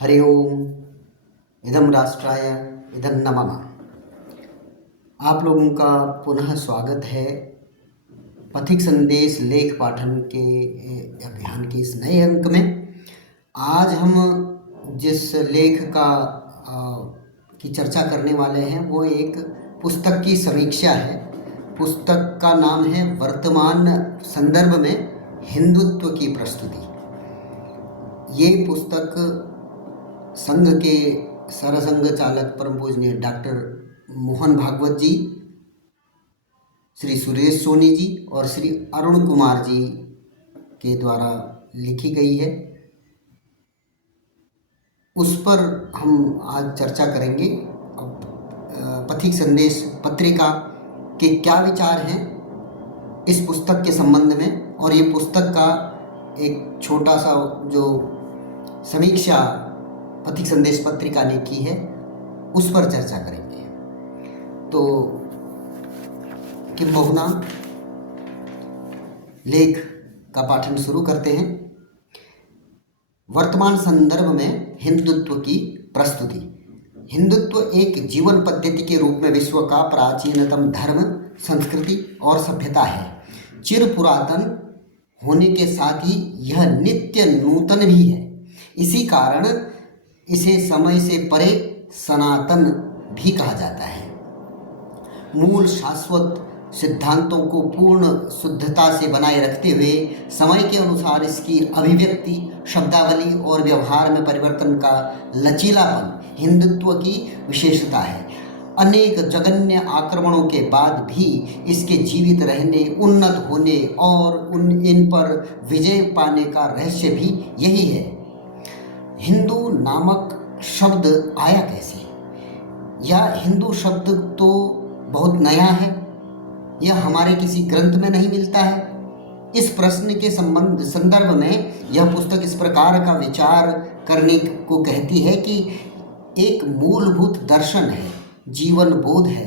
हरि ओम। इदं राष्ट्राय इदं नमः। आप लोगों का पुनः स्वागत है पथिक संदेश लेख पाठन के अभियान के इस नए अंक में। आज हम जिस लेख की चर्चा करने वाले हैं वो एक पुस्तक की समीक्षा है। पुस्तक का नाम है वर्तमान संदर्भ में हिंदुत्व की प्रस्तुति। ये पुस्तक संघ के सरसंघ चालक परम पूजनीय डॉक्टर मोहन भागवत जी, श्री सुरेश सोनी जी और श्री अरुण कुमार जी के द्वारा लिखी गई है। उस पर हम आज चर्चा करेंगे। पथिक संदेश पत्रिका के क्या विचार हैं इस पुस्तक के संबंध में, और ये पुस्तक का एक छोटा सा जो समीक्षा पथिक संदेश पत्रिका ने की है उस पर चर्चा करेंगे। तो किंबहुना लेख का पाठन शुरू करते हैं। वर्तमान संदर्भ में हिंदुत्व की प्रस्तुति। हिंदुत्व एक जीवन पद्धति के रूप में विश्व का प्राचीनतम धर्म, संस्कृति और सभ्यता है। चिर पुरातन होने के साथ ही यह नित्य नूतन भी है। इसी कारण इसे समय से परे सनातन भी कहा जाता है। मूल शाश्वत सिद्धांतों को पूर्ण शुद्धता से बनाए रखते हुए समय के अनुसार इसकी अभिव्यक्ति, शब्दावली और व्यवहार में परिवर्तन का लचीलापन हिंदुत्व की विशेषता है। अनेक जघन्य आक्रमणों के बाद भी इसके जीवित रहने, उन्नत होने और इन पर विजय पाने का रहस्य भी यही है। हिंदू नामक शब्द आया कैसे? यह हिंदू शब्द तो बहुत नया है, यह हमारे किसी ग्रंथ में नहीं मिलता है। इस प्रश्न के संदर्भ में यह पुस्तक इस प्रकार का विचार करने को कहती है कि एक मूलभूत दर्शन है, जीवन बोध है,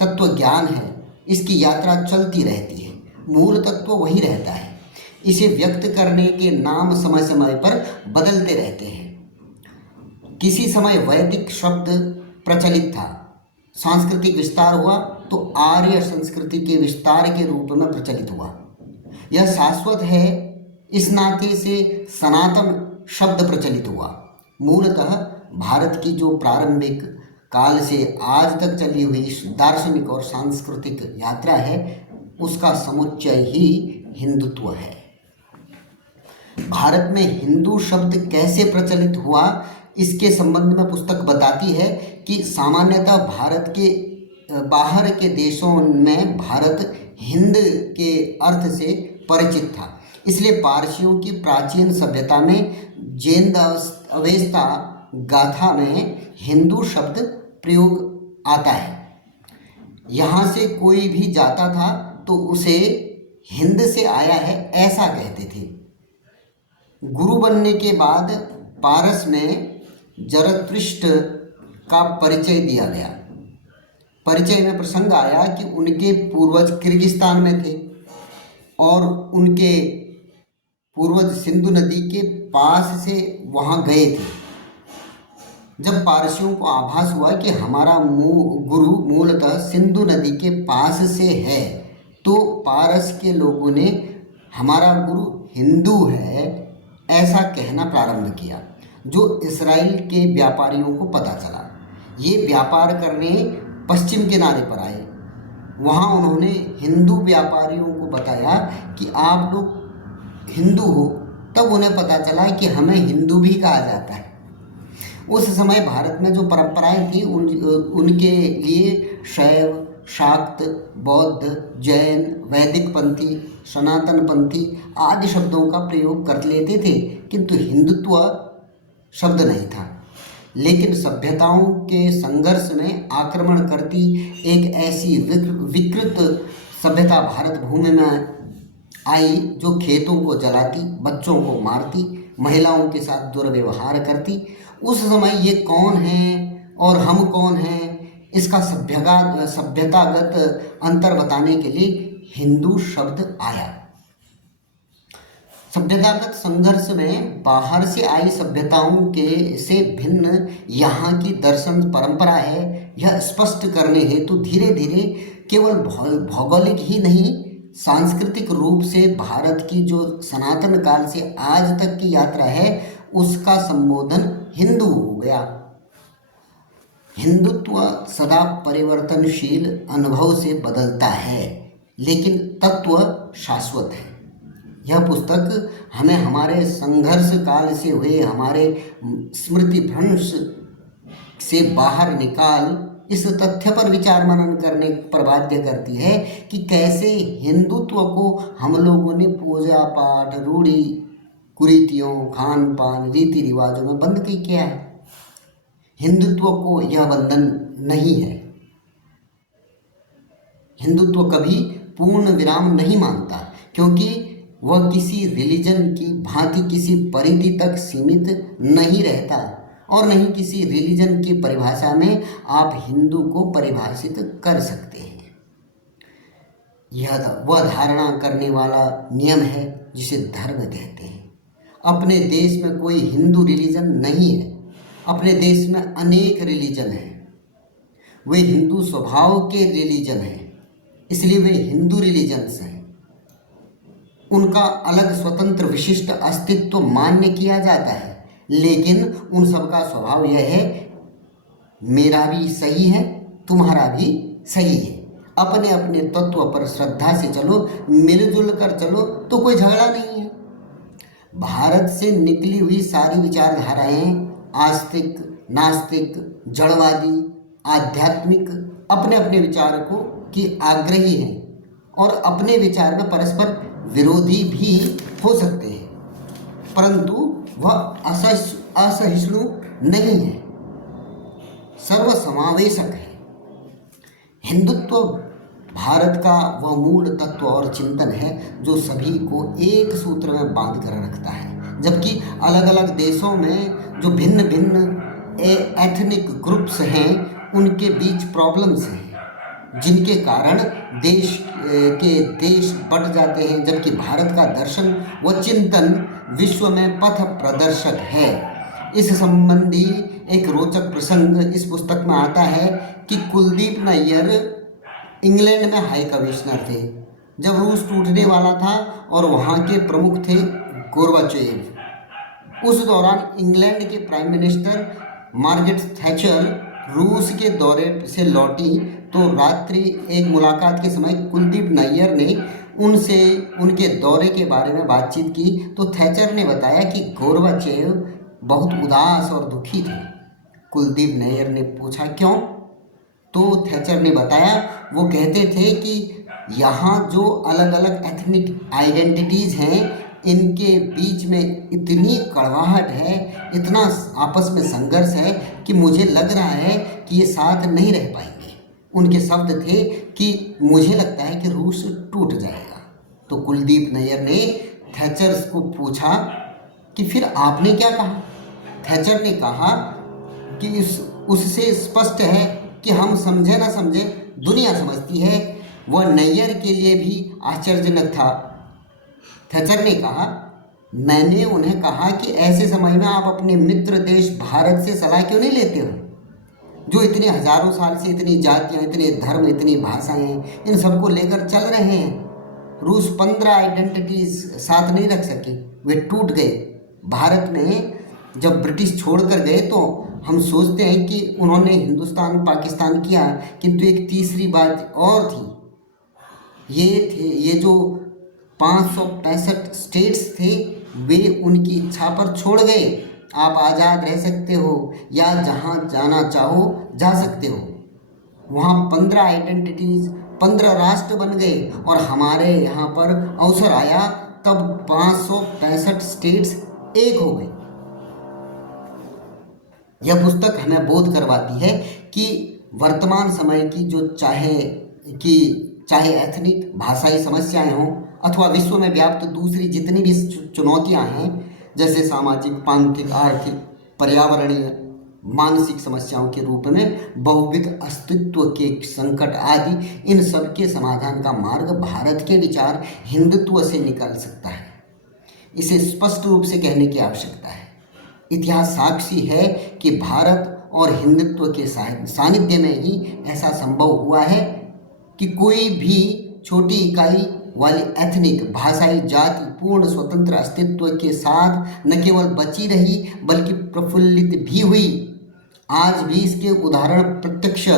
तत्व ज्ञान है। इसकी यात्रा चलती रहती है, मूल तत्व वही रहता है। इसे व्यक्त करने के नाम समय समय पर बदलते रहते हैं। किसी समय वैदिक शब्द प्रचलित था, सांस्कृतिक विस्तार हुआ तो आर्य संस्कृति के विस्तार के रूप में प्रचलित हुआ। यह शाश्वत है, इस नाते से सनातन शब्द प्रचलित हुआ। मूलतः भारत की जो प्रारंभिक काल से आज तक चली हुई दार्शनिक और सांस्कृतिक यात्रा है उसका समुच्चय ही हिंदुत्व है। भारत में हिंदू शब्द कैसे प्रचलित हुआ इसके संबंध में पुस्तक बताती है कि सामान्यतः भारत के बाहर के देशों में भारत हिंद के अर्थ से परिचित था। इसलिए पारसियों की प्राचीन सभ्यता में जैन अवेस्ता गाथा में हिंदू शब्द प्रयोग आता है। यहाँ से कोई भी जाता था तो उसे हिंद से आया है ऐसा कहते थे। गुरु बनने के बाद पारस में जरतुष्ट्र का परिचय दिया गया। परिचय में प्रसंग आया कि उनके पूर्वज किर्गिस्तान में थे और उनके पूर्वज सिंधु नदी के पास से वहाँ गए थे। जब पारसियों को आभास हुआ कि हमारा गुरु मूलतः सिंधु नदी के पास से है तो पारस के लोगों ने हमारा गुरु हिंदू है ऐसा कहना प्रारंभ किया, जो इस्राएल के व्यापारियों को पता चला। ये व्यापार करने पश्चिम किनारे पर आए। वहाँ उन्होंने हिंदू व्यापारियों को बताया कि आप लोग हिंदू हो। तब उन्हें पता चला कि हमें हिंदू भी कहा जाता है। उस समय भारत में जो परंपराएं थी उनके लिए शैव, शाक्त, बौद्ध, जैन, वैदिक पंथी, सनातन पंथी आदि शब्दों का प्रयोग कर लेते थे, किंतु हिंदुत्व शब्द नहीं था। लेकिन सभ्यताओं के संघर्ष में आक्रमण करती एक ऐसी विकृत सभ्यता भारत भूमि में आई जो खेतों को जलाती, बच्चों को मारती, महिलाओं के साथ दुर्व्यवहार करती। उस समय ये कौन है और हम कौन हैं इसका सभ्यतागत अंतर बताने के लिए हिंदू शब्द आया। सभ्यतागत संघर्ष में बाहर से आई सभ्यताओं के से भिन्न यहाँ की दर्शन परंपरा है, यह स्पष्ट करने हेतु धीरे धीरे केवल भौगोलिक ही नहीं, सांस्कृतिक रूप से भारत की जो सनातन काल से आज तक की यात्रा है उसका संबोधन हिंदू हो गया। हिंदुत्व सदा परिवर्तनशील अनुभव से बदलता है, लेकिन तत्व शाश्वत है। यह पुस्तक हमें हमारे संघर्ष काल से हुए हमारे स्मृति भ्रंश से बाहर निकाल इस तथ्य पर विचार मनन करने पर बाध्य करती है कि कैसे हिंदुत्व को हम लोगों ने पूजा पाठ, रूढ़ी कुरीतियों, खान पान, रीति रिवाजों में बंद किया है। हिंदुत्व को यह बंधन नहीं है। हिंदुत्व कभी पूर्ण विराम नहीं मानता, क्योंकि वह किसी रिलीजन की भांति किसी परिधि तक सीमित नहीं रहता और नहीं किसी रिलीजन की परिभाषा में आप हिंदू को परिभाषित कर सकते हैं। यह वह धारणा करने वाला नियम है जिसे धर्म कहते हैं। अपने देश में कोई हिंदू रिलीजन नहीं है, अपने देश में अनेक रिलीजन हैं। वे हिंदू स्वभाव के रिलीजन हैं, इसलिए वे हिंदू रिलीजन्स हैं। उनका अलग स्वतंत्र विशिष्ट अस्तित्व मान्य किया जाता है, लेकिन उन सबका स्वभाव यह है, मेरा भी सही है, तुम्हारा भी सही है। अपने अपने तत्व पर श्रद्धा से चलो, मिलजुल कर चलो तो कोई झगड़ा नहीं है। भारत से निकली हुई सारी विचारधाराएं आस्तिक, नास्तिक, जड़वादी, आध्यात्मिक अपने अपने विचारकों की आग्रही हैं और अपने विचार में परस्पर विरोधी भी हो सकते हैं, परंतु वह असहिष्णु नहीं है, सर्वसमावेशक है। हिंदुत्व भारत का वह मूल तत्व और चिंतन है जो सभी को एक सूत्र में बांध कर रखता है, जबकि अलग अलग देशों में जो भिन्न भिन्न एथनिक ग्रुप्स हैं उनके बीच प्रॉब्लम्स हैं, जिनके कारण देश बढ़ जाते हैं, जबकि भारत का दर्शन व चिंतन विश्व में पथ प्रदर्शक है। इस संबंधी एक रोचक प्रसंग इस पुस्तक में आता है कि कुलदीप नैयर इंग्लैंड में हाई कमिश्नर थे जब रूस टूटने वाला था और वहाँ के प्रमुख थे गोर्बाचेव। उस दौरान इंग्लैंड के प्राइम मिनिस्टर मार्गरेट थैचर रूस के दौरे से लौटी तो रात्रि एक मुलाकात के समय कुलदीप नैयर ने उनसे उनके दौरे के बारे में बातचीत की तो थैचर ने बताया कि गोर्बाचेव बहुत उदास और दुखी थे। कुलदीप नैयर ने पूछा क्यों, तो थैचर ने बताया वो कहते थे कि यहाँ जो अलग अलग एथनिक आइडेंटिटीज़ हैं इनके बीच में इतनी कड़वाहट है, इतना आपस में संघर्ष है कि मुझे लग रहा है कि ये साथ नहीं रह पाएंगे। उनके शब्द थे कि मुझे लगता है कि रूस टूट जाएगा। तो कुलदीप नैयर ने थैचर को पूछा कि फिर आपने क्या कहा। थैचर ने कहा कि उससे स्पष्ट है कि हम समझे ना समझे दुनिया समझती है। वह नैयर के लिए भी आश्चर्यजनक था। थैचर ने कहा, मैंने उन्हें कहा कि ऐसे समय में आप अपने मित्र देश भारत से सलाह क्यों नहीं लेते हो, जो इतने हजारों साल से इतनी जातियाँ, इतने धर्म, इतनी भाषाएं, इन सबको लेकर चल रहे हैं। रूस 15 आइडेंटिटीज साथ नहीं रख सके, वे टूट गए। भारत में जब ब्रिटिश छोड़कर गए तो हम सोचते हैं कि उन्होंने हिंदुस्तान पाकिस्तान किया, किंतु एक तीसरी बात और थी। ये जो 565 स्टेट्स थे वे उनकी इच्छा पर छोड़ गए। आप आज़ाद रह सकते हो या जहाँ जाना चाहो जा सकते हो। वहाँ 15 आइडेंटिटीज़, 15 राष्ट्र बन गए और हमारे यहाँ पर अवसर आया तब 565 स्टेट्स एक हो गए। यह पुस्तक हमें बोध करवाती है कि वर्तमान समय की जो चाहे एथनिक भाषाई समस्याएं हों अथवा विश्व में व्याप्त दूसरी जितनी भी चुनौतियां हैं, जैसे सामाजिक, पांथिक, आर्थिक, पर्यावरणीय, मानसिक समस्याओं के रूप में बहुविध अस्तित्व के संकट आदि, इन सब के समाधान का मार्ग भारत के विचार हिंदुत्व से निकल सकता है। इसे स्पष्ट रूप से कहने की आवश्यकता है। इतिहास साक्षी है कि भारत और हिंदुत्व के सानिध्य में ही ऐसा संभव हुआ है कि कोई भी छोटी इकाई वाली एथनिक भाषाई जाति पूर्ण स्वतंत्र अस्तित्व के साथ न केवल बची रही बल्कि प्रफुल्लित भी हुई। आज भी इसके उदाहरण प्रत्यक्ष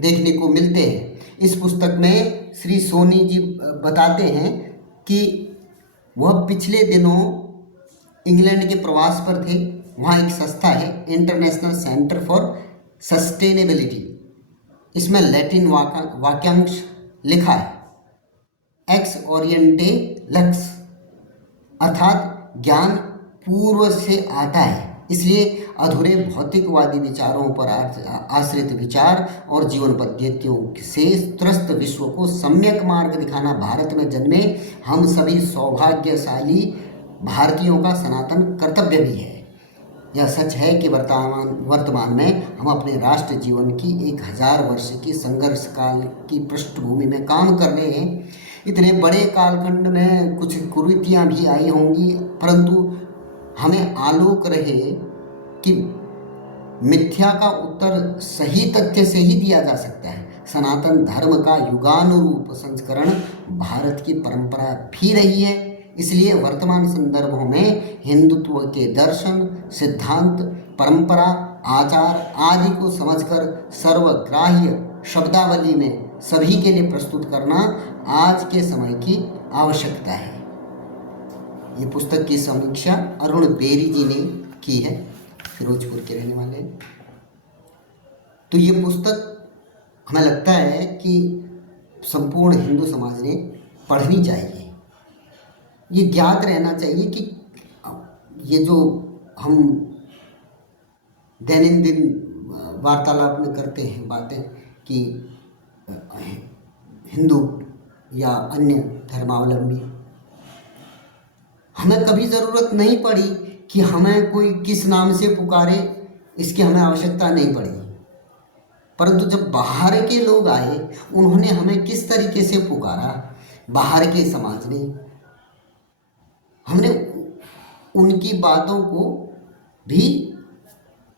देखने को मिलते हैं। इस पुस्तक में श्री सोनी जी बताते हैं कि वह पिछले दिनों इंग्लैंड के प्रवास पर थे। वहाँ एक संस्था है इंटरनेशनल सेंटर फॉर सस्टेनेबिलिटी। इसमें लैटिन वाक्यांश लिखा है, एक्स ओरिएंटे लक्स, अर्थात ज्ञान पूर्व से आता है, इसलिए अधूरे भौतिकवादी विचारों पर आश्रित विचार और जीवन पद्धतियों से त्रस्त विश्व को सम्यक मार्ग दिखाना भारत में जन्मे हम सभी सौभाग्यशाली भारतीयों का सनातन कर्तव्य भी है। यह सच है कि वर्तमान में हम अपने राष्ट्र जीवन की 1000 वर्ष की संघर्ष काल की पृष्ठभूमि में काम कर रहे हैं। इतने बड़े कालखंड में कुछ कुरीतियाँ भी आई होंगी, परंतु हमें आलोक रहे कि मिथ्या का उत्तर सही तथ्य से ही दिया जा सकता है। सनातन धर्म का युगानुरूप संस्करण भारत की परंपरा भी रही है। इसलिए वर्तमान संदर्भों में हिंदुत्व के दर्शन, सिद्धांत, परंपरा, आचार आदि को समझकर सर्वग्राह्य शब्दावली में सभी के लिए प्रस्तुत करना आज के समय की आवश्यकता है। ये पुस्तक की समीक्षा अरुण बेरी जी ने की है, फिरोजपुर के रहने वाले। तो ये पुस्तक हमें लगता है कि संपूर्ण हिंदू समाज ने पढ़नी चाहिए। ये ज्ञात रहना चाहिए कि ये जो हम दैनंदिन वार्तालाप में करते हैं बातें कि हिंदू या अन्य धर्मावलंबी, हमें कभी ज़रूरत नहीं पड़ी कि हमें कोई किस नाम से पुकारे, इसकी हमें आवश्यकता नहीं पड़ी। परंतु जब बाहर के लोग आए, उन्होंने हमें किस तरीके से पुकारा, बाहर के समाज ने, हमने उनकी बातों को भी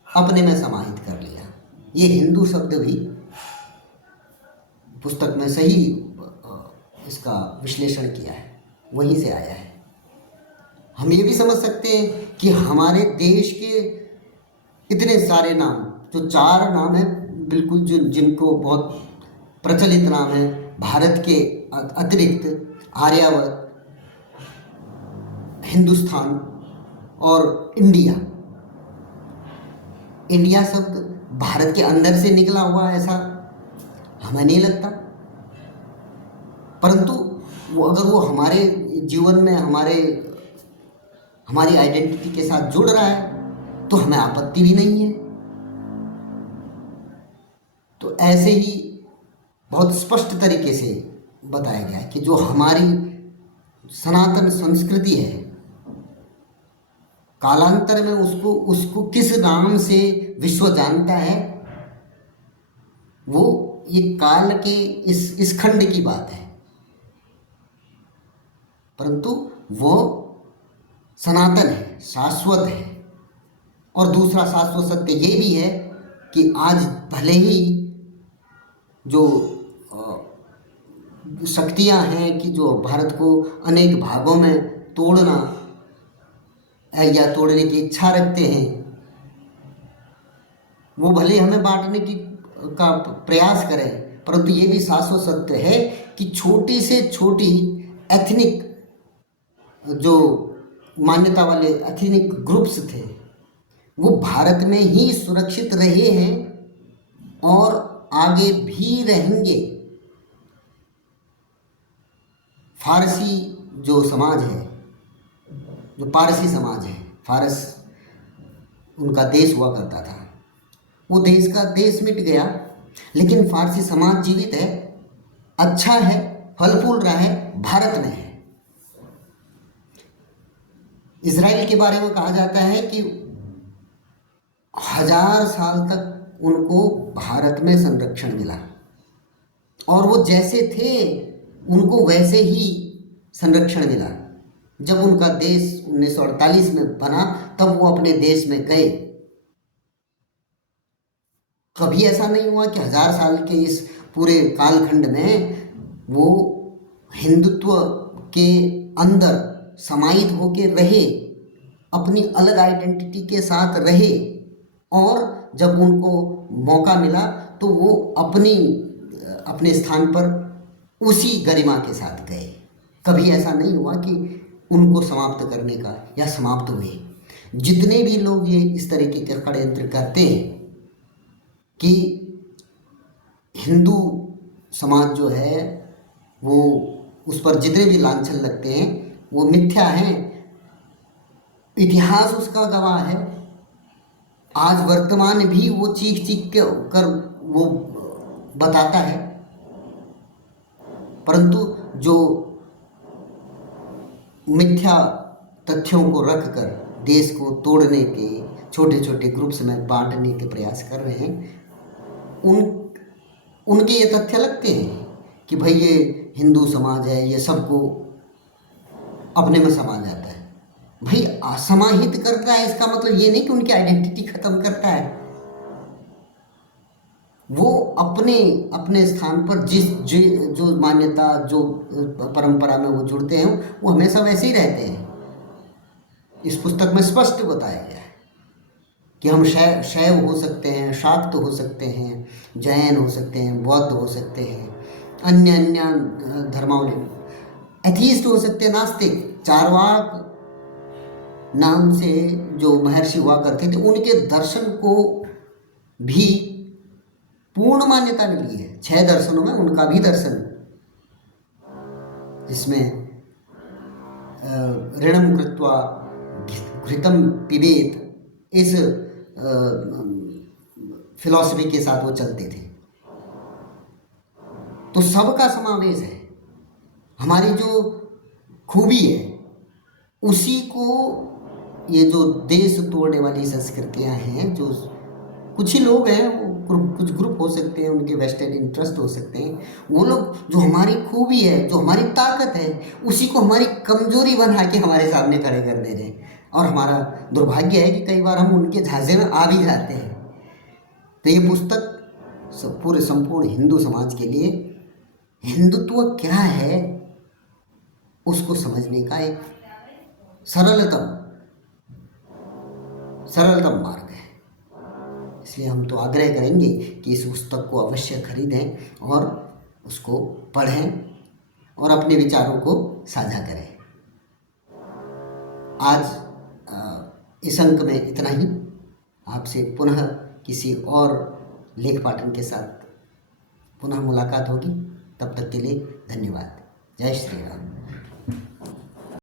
अपने में समाहित कर लिया। ये हिंदू शब्द भी पुस्तक में सही इसका विश्लेषण किया है, वहीं से आया है। हम ये भी समझ सकते हैं कि हमारे देश के इतने सारे नाम, जो 4 नाम हैं बिल्कुल, जो जिनको बहुत प्रचलित नाम है, भारत के अतिरिक्त आर्यावर्त, हिंदुस्तान और इंडिया। इंडिया शब्द भारत के अंदर से निकला हुआ ऐसा हमें नहीं लगता, परंतु अगर वो हमारे जीवन में हमारी आइडेंटिटी के साथ जुड़ रहा है तो हमें आपत्ति भी नहीं है। तो ऐसे ही बहुत स्पष्ट तरीके से बताया गया है कि जो हमारी सनातन संस्कृति है, कालांतर में उसको किस नाम से विश्व जानता है, वो ये काल के इस खंड की बात है, परंतु वो सनातन है, शाश्वत है। और दूसरा शाश्वत सत्य ये भी है कि आज भले ही जो शक्तियां हैं कि जो भारत को अनेक भागों में तोड़ना या तोड़ने की इच्छा रखते हैं, वो भले हमें बांटने का प्रयास करें, परंतु ये भी शाश्वत सत्य है कि छोटी से छोटी एथनिक जो मान्यता वाले एथनिक ग्रुप्स थे, वो भारत में ही सुरक्षित रहे हैं और आगे भी रहेंगे। फारसी जो समाज है, जो पारसी समाज है, फारस उनका देश हुआ करता था, वो देश मिट गया, लेकिन फारसी समाज जीवित है, अच्छा है, फल फूल रहा है, भारत में है। इजराइल के बारे में कहा जाता है कि 1000 साल तक उनको भारत में संरक्षण मिला और वो जैसे थे उनको वैसे ही संरक्षण मिला। जब उनका देश 1948 में बना तब वो अपने देश में गए। कभी ऐसा नहीं हुआ कि 1000 साल के इस पूरे कालखंड में वो हिंदुत्व के अंदर समाहित होके रहे, अपनी अलग आइडेंटिटी के साथ रहे, और जब उनको मौका मिला तो वो अपने स्थान पर उसी गरिमा के साथ गए। कभी ऐसा नहीं हुआ कि उनको समाप्त करने का या समाप्त हुए। जितने भी लोग ये इस तरीके के षड्यंत्र करते हैं कि हिंदू समाज जो है वो, उस पर जितने भी लांछन लगते हैं वो मिथ्या हैं। इतिहास उसका गवाह है। आज वर्तमान भी वो चीख चीख के कर वो बताता है। परंतु जो मिथ्या तथ्यों को रखकर देश को तोड़ने के, छोटे छोटे ग्रुप्स में बांटने के प्रयास कर रहे हैं, उनके ये तथ्य लगते हैं कि भाई ये हिंदू समाज है, ये सबको अपने में समा जाता है। भाई असमाहित करता है इसका मतलब ये नहीं कि उनकी आइडेंटिटी खत्म करता है। वो अपने स्थान पर जो मान्यता, जो परंपरा में वो जुड़ते हैं, वो हमेशा वैसे ही रहते हैं। इस पुस्तक में स्पष्ट बताया गया है कि हम शैव हो सकते हैं, शाक्त हो सकते हैं, जैन हो सकते हैं, बौद्ध हो सकते हैं, अन्य धर्मावलंबी, एथीस्ट हो सकते हैं, नास्तिक। चारवाक नाम से जो महर्षि हुआ करते थे, उनके दर्शन को भी पूर्ण मान्यता मिली है। 6 दर्शनों में उनका भी दर्शन, जिसमें ऋणम कृत्वा घृतम पिबेत, इस फिलॉसफी के साथ वो चलते थे। तो सबका समावेश है। हमारी जो खूबी है उसी को ये जो देश तोड़ने वाली संस्कृतियां हैं, जो कुछ ही लोग हैं, वो कुछ ग्रुप हो सकते हैं, उनके वेस्टेड इंटरेस्ट हो सकते हैं, वो लोग जो हमारी खूबी है, जो हमारी ताकत है, उसी को हमारी कमजोरी बना के हमारे सामने खड़े कर दे रहे हैं। और हमारा दुर्भाग्य है कि कई बार हम उनके झांसे में आ भी जाते हैं। तो ये पुस्तक पूरे संपूर्ण हिंदू समाज के लिए हिंदुत्व क्या है उसको समझने का एक सरलतम मार्ग है। इसलिए हम तो आग्रह करेंगे कि इस पुस्तक को अवश्य खरीदें और उसको पढ़ें और अपने विचारों को साझा करें। आज इस अंक में इतना ही। आपसे पुनः किसी और लेख पाठन के साथ पुनः मुलाकात होगी। तब तक के लिए धन्यवाद। जय श्री राम।